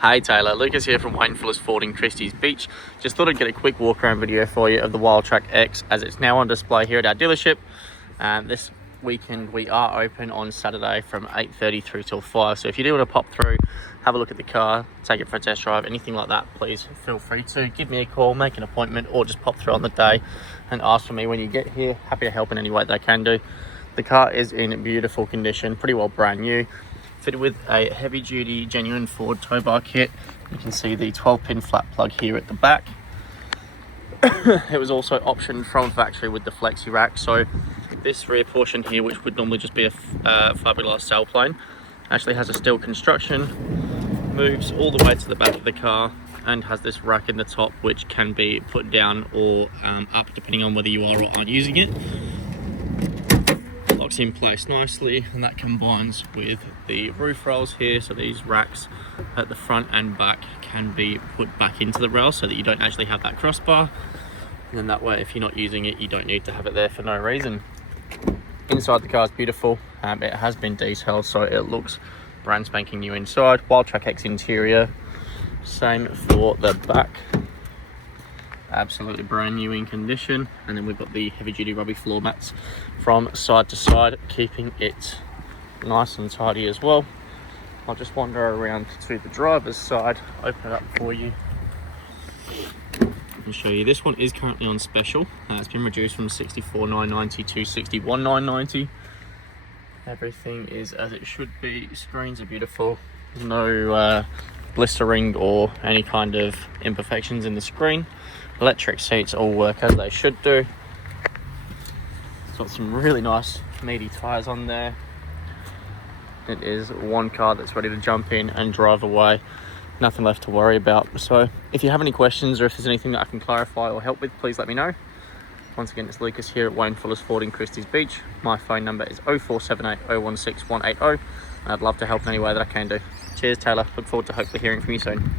Hey Taylor, Lucas here from Phillis Ford in Christie's Beach. Just thought I'd get a quick walk around video for you of the Wildtrak X as it's now on display here at our dealership. This weekend we are open on Saturday from 8:30 through till 5. So if you do want to pop through, have a look at the car, take it for a test drive, anything like that, please feel free to give me a call, make an appointment, or just pop through on the day and ask for me when you get here. Happy to help in any way that I can do. The car is in beautiful condition, pretty well brand new. Fitted with a heavy duty genuine Ford tow bar kit. You can see the 12-pin flat plug here at the back. It was also optioned from factory with the Flexi rack. So this rear portion here, which would normally just be a fiberglass sailplane, actually has a steel construction, moves all the way to the back of the car, and has this rack in the top which can be put down or up depending on whether you are or aren't using it. Locks in place nicely, and that combines with the roof rails here, so these racks at the front and back can be put back into the rail so that you don't actually have that crossbar, and then that way if you're not using it you don't need to have it there for no reason. Inside the car is beautiful. It has been detailed so it looks brand spanking new inside. Wildtrak X interior, same for the back, absolutely brand new in condition. And then we've got the heavy duty rubby floor mats from side to side, keeping it nice and tidy as well. I'll just wander around to the driver's side, open it up for you and show you. This one is currently on special. It's been reduced from $64,990 to $61,990. Everything is as it should be. Screens are beautiful, no blistering or any kind of imperfections in the screen. Electric seats all work as they should do. It's got some really nice meaty tyres on there. It is one car that's ready to jump in and drive away. Nothing left to worry about. So if you have any questions or if there's anything that I can clarify or help with, please let me know. Once again, it's Lucas here at Phillis Ford in Christie's Beach. My phone number is 0478 016 180, and I'd love to help in any way that I can do. Cheers Taylor, look forward to hopefully hearing from you soon.